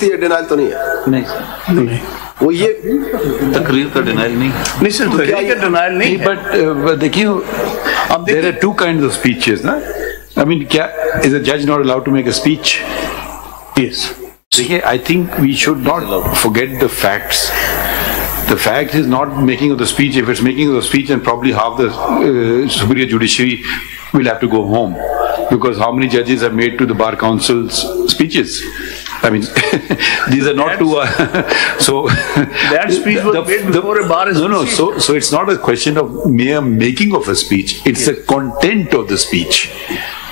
Denial तो नहीं है? नहीं वो ये तकरीर का डिनाइल नहीं सर, तकरीर का डिनाइल नहीं, बट देखिए there are two kinds of speeches ना. आई मीन क्या इज अ जज not allowed to make a speech? Yes. देखिए I think we should not forget the facts. The fact is not making of the speech. If it's making of the speech, then probably half the superior judiciary will have to go home, because how many judges have made to the bar council's speeches? I mean, these are not too. So that speech was made before a bar is no. So it's not a question of mere making of a speech. It's the content of the speech.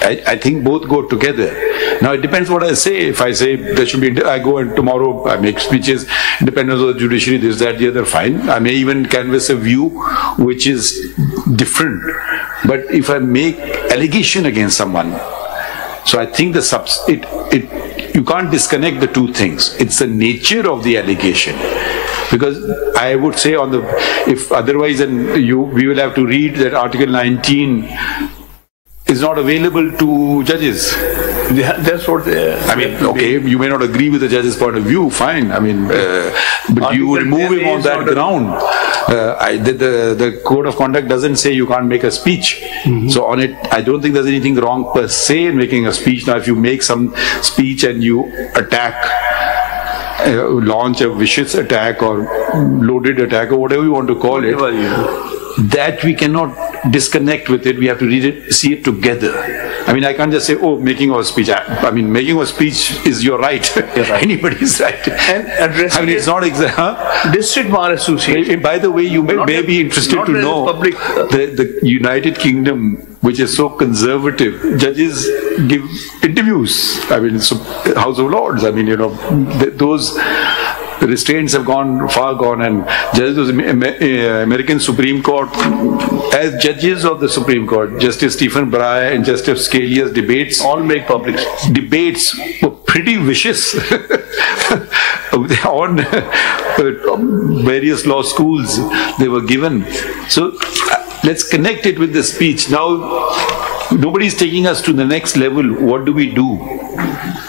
I think both go together. Now it depends what I say. If I say there should be, I go and tomorrow I make speeches, independence of the judiciary, this, that, the other, fine. I may even canvass a view which is different. But if I make allegation against someone, so I think you can't disconnect the two things. It's the nature of the allegation. Because I would say if otherwise, then we will have to read that Article 19 is not available to judges. That's what I mean, okay, you may not agree with the judge's point of view, fine. I mean, but you remove him on that ground. The code of conduct doesn't say you can't make a speech. So on it, I don't think there's anything wrong per se in making a speech. Now, if you make some speech and you attack, launch a vicious attack or loaded attack or whatever you want to call it, that we cannot disconnect with it. We have to read it, see it together. I mean, I can't just say, oh, making of a speech. I mean, making of a speech is your right. Anybody's right. And addressing, I mean, it's not exactly. District Bar Association. By the way, you may be interested to know the United Kingdom, which is so conservative, judges give interviews. I mean, it's House of Lords. I mean, you know, those restraints have far gone, and judges of the American Supreme Court, as judges of the Supreme Court, Justice Stephen Breyer and Justice Scalia's debates, all make public. Debates were pretty vicious on various law schools they were given. So let's connect it with the speech. Now, nobody is taking us to the next level. What do we do?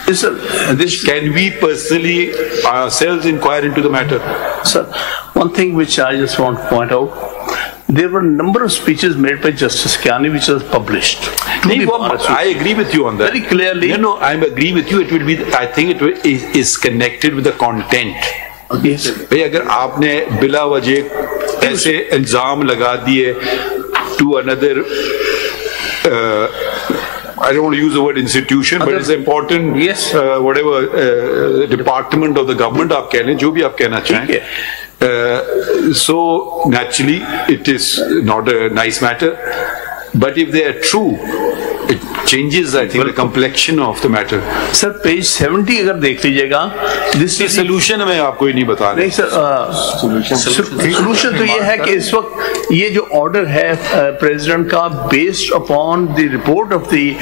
Can we personally ourselves inquire into the matter? Sir, one thing which I just want to point out, there were a number of speeches made by Justice Kiani which was published. I agree with you on that. Very clearly. No, I agree with you. It will be. I think it is connected with the content. Yes. भाई अगर आपने बिला वजह ऐसे इल्जाम लगा दिए to another I don't want to use the word institution, but it's important. Yes. Whatever department of the government आप कह लें, जो भी आप कहना चाहें. So naturally, it is not a nice matter. But if they are true, it changes, I think, the complexion of the matter. Sir, page 70 अगर देख लीजिएगा, this is solution मैं आपको ही नहीं बता रहा. नहीं सर, solution तो ये है कि इस वक्त ये जो order है president का based upon the report of the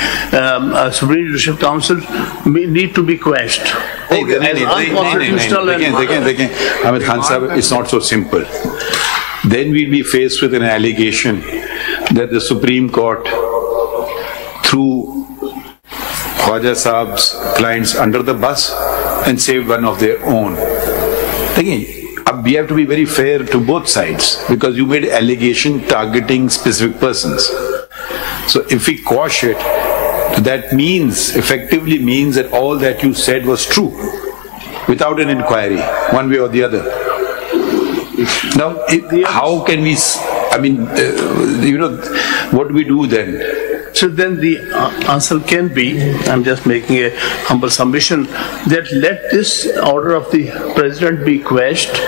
Supreme Judicial Council need to be quashed. देखें, Hamid Khan साहब, it's not so simple. Then we'll be faced with an allegation that the Supreme Court threw Khwaja Saab's clients under the bus and saved one of their own. Again, we have to be very fair to both sides, because you made allegation targeting specific persons. So if we quash it, that effectively means that all that you said was true, without an inquiry, one way or the other. Now, how can we, I mean, what do we do then? So then the answer can be, I'm just making a humble submission, that let this order of the president be quashed,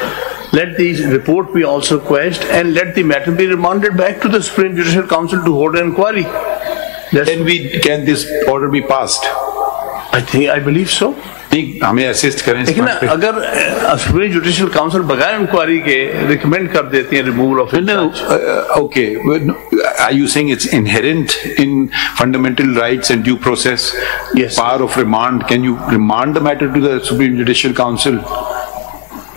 let the report be also quashed, and let the matter be remanded back to the Supreme Judicial Council to hold an inquiry. Then can this order be passed? I believe so. हमें assist करें. लेकिन अगर supreme judicial council बगैर inquiry के recommend कर देती है removal of okay, are you saying it's inherent in fundamental rights and due process? Yes. Power of remand. Can you remand the matter to the Supreme Judicial Council?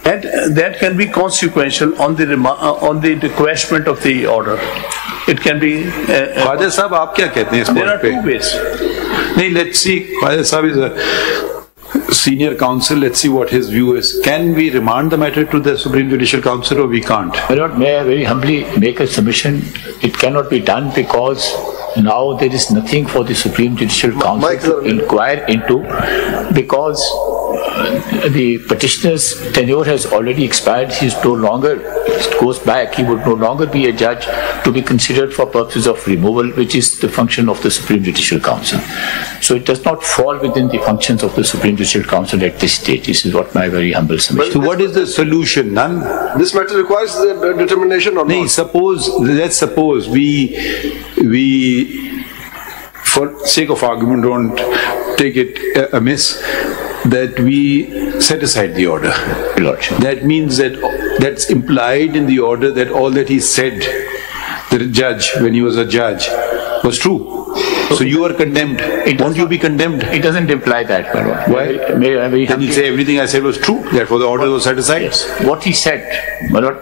That can be consequential on the requestment of the order. It can be. ख्वाजा साहब आप क्या कहते हैं इस There are पे? two ways. नहीं, let's see. Khwaja Sahab is a senior counsel, let's see what his view is. Can we remand the matter to the Supreme Judicial Council, or we can't? My Lord, may I very humbly make a submission? It cannot be done because now there is nothing for the Supreme Judicial Council to inquire into, because the petitioner's tenure has already expired. He is no longer, it goes back, he would no longer be a judge to be considered for purposes of removal, which is the function of the Supreme Judicial Council. So it does not fall within the functions of the Supreme Judicial Council at this stage. This is what my very humble submission. So what is the solution? None? This matter requires the determination or not? Let's suppose we, for sake of argument, don't take it amiss, that we set aside the order. That means that that's implied in the order that all that he said, the judge, when he was a judge, was true. So you are condemned. Won't you be condemned? It doesn't imply that, my Lord. Why? Did he say everything I said was true? Therefore the order was set aside? Yes. What he said, my Lord,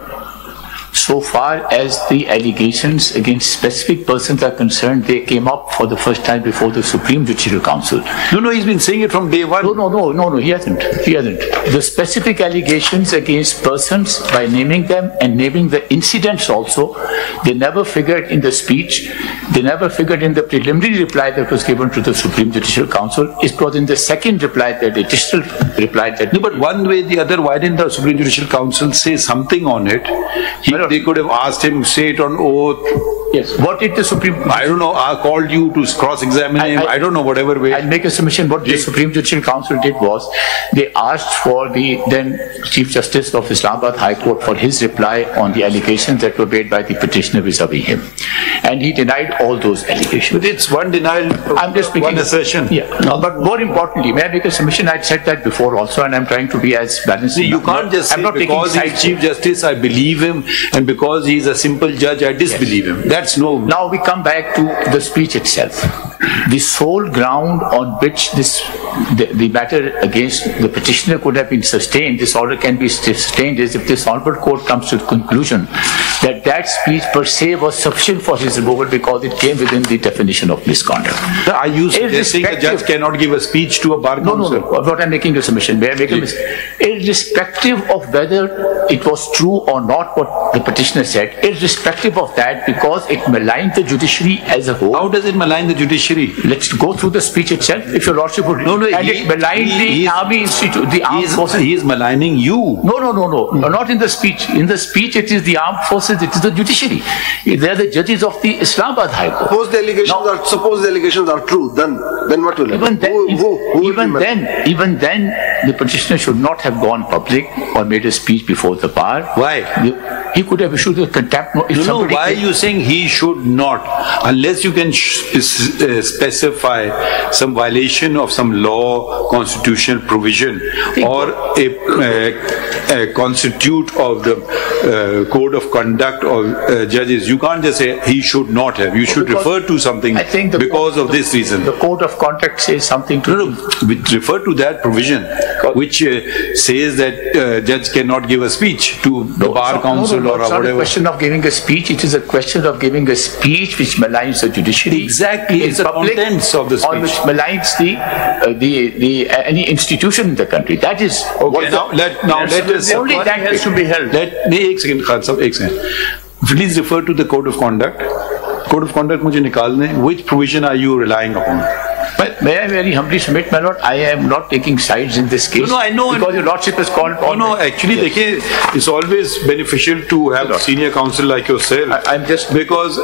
so far as the allegations against specific persons are concerned, they came up for the first time before the Supreme Judicial Council. No, he's been saying it from day one. No, he hasn't. The specific allegations against persons, by naming them and naming the incidents also, they never figured in the speech, they never figured in the preliminary reply that was given to the Supreme Judicial Council. It was in the second reply, the additional reply that... No, but one way or the other, why didn't the Supreme Judicial Council say something on it? They could have asked him, say it on oath. Yes. What did the Supreme... I don't know, I called you to cross-examine him. I don't know, whatever way. I'll make a submission. What the Supreme Judicial Council did was, they asked for the then Chief Justice of Islamabad High Court for his reply on the allegations that were made by the petitioner vis-a-vis him. And he denied all those allegations. But it's one denial, I'm just making one assertion. Yeah. No, but more importantly, may I make a submission? I'd said that before also, and I'm trying to be as balanced. See, you can't just say because he's Chief Justice, I believe him, and because he's a simple judge, I disbelieve him. That's no... Now we come back to the speech itself. The sole ground on which the matter against the petitioner could have been sustained, this order can be sustained, is if this honorable court comes to the conclusion that that speech per se was sufficient for his removal because it came within the definition of misconduct. Are you suggesting a judge cannot give a speech to a bar counsel? No. What I'm making a submission. May I make a mistake? Irrespective of whether it was true or not what the petitioner said, irrespective of that, because it maligned the judiciary as a whole. How does it malign the judiciary? Let's go through the speech itself, if your lordship would. It maligned the Army Institute, the armed forces. He is maligning you. No, not in the speech. In the speech, it is the armed forces, it is the judiciary. They are the judges of the Islamabad High Court. Suppose the allegations are true, then what will happen? Even then, the petitioner should not have gone public or made a speech before the bar. Why? He could have issued a contempt notice. Why are you saying he should not? Unless you can specify some violation of some law, constitutional provision, or a constitute of the code of conduct of judges, you can't just say he should not have. You should refer to something because of this reason. The code of conduct says something to refer to that provision which says that judge cannot give a speech to the bar counsel or whatever. It's not a question of giving a speech, it is a question of giving a speech which maligns the judiciary. Exactly, it's the contents of the speech. Or which maligns any institution in the country. That is okay. Let us only that has to be held. Please refer to the code of conduct. Code of conduct मुझे निकालने. Which provision are you relying upon? But may I very humbly submit, my lord, I am not taking sides in this case. No, I know. Because your lordship has called... Actually, it's always beneficial to have a senior counsel like yourself. I'm just... Because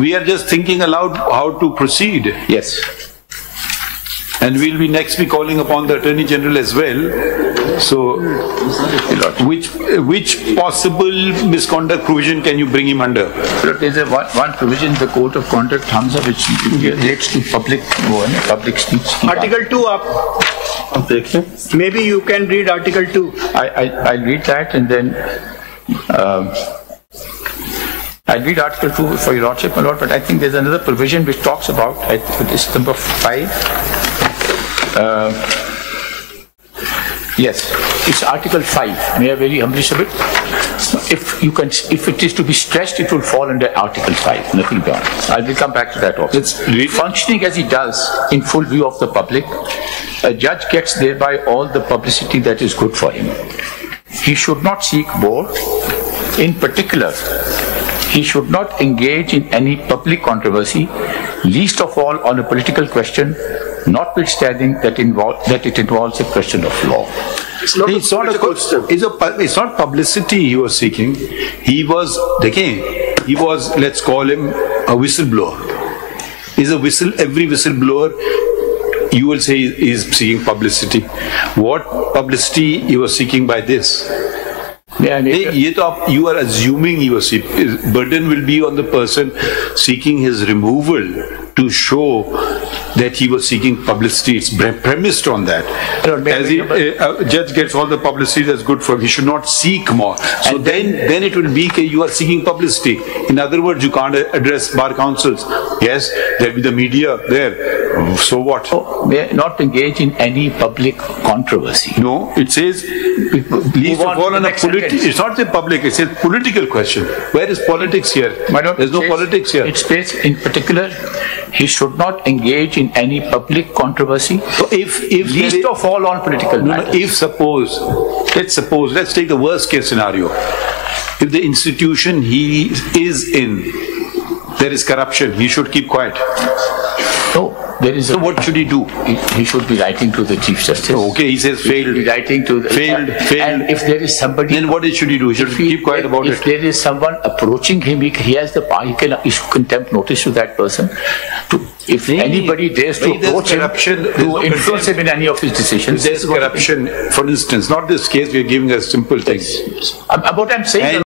we are just thinking aloud how to proceed. Yes. And we'll be next be calling upon the Attorney General as well. So, which possible misconduct provision can you bring him under? There's one provision in the Code of Conduct, Hamza, which relates to public speech. Article 2 maybe you can read Article 2. I'll read that and then I'll read Article 2 for your lordship, my lord, but I think there's another provision which talks about, it's number 5. Yes, it's Article 5. May I very humbly submit? If it is to be stressed, it will fall under Article 5, nothing beyond. I will come back to that also. Functioning as he does in full view of the public, a judge gets thereby all the publicity that is good for him. He should not seek more. In particular, he should not engage in any public controversy, least of all on a political question, notwithstanding that it involves a question of law. It's not publicity he was seeking. He was, let's call him a whistleblower. Every whistleblower, you will say, is seeking publicity. What publicity he was seeking by this? You are assuming he was seeking. Burden will be on the person seeking his removal to show that he was seeking publicity. It's premised on that. As a judge gets all the publicity, that's good for him. He should not seek more. So then it will be you are seeking publicity. In other words, you can't address bar councils. Yes, there'll be the media there. So what? So, not engage in any public controversy. No, it says least of all on a it's not the public, it says political question. Where is politics here? There's no politics here. It states in particular, he should not engage in any public controversy, so if least of all on political matters. Let's take the worst case scenario. If the institution he is in, there is corruption, he should keep quiet. No, there is. So what should he do? He should be writing to the Chief Justice. Okay, he says failed. He should be writing to the failed. And if there is somebody, then what should he do? He should keep quiet about it. If there is someone approaching him, he has the power. He can issue contempt notice to that person. If anybody dares to approach him, to influence him in any of his decisions, there's corruption. For instance, not this case. We are giving a simple thing. What I'm saying.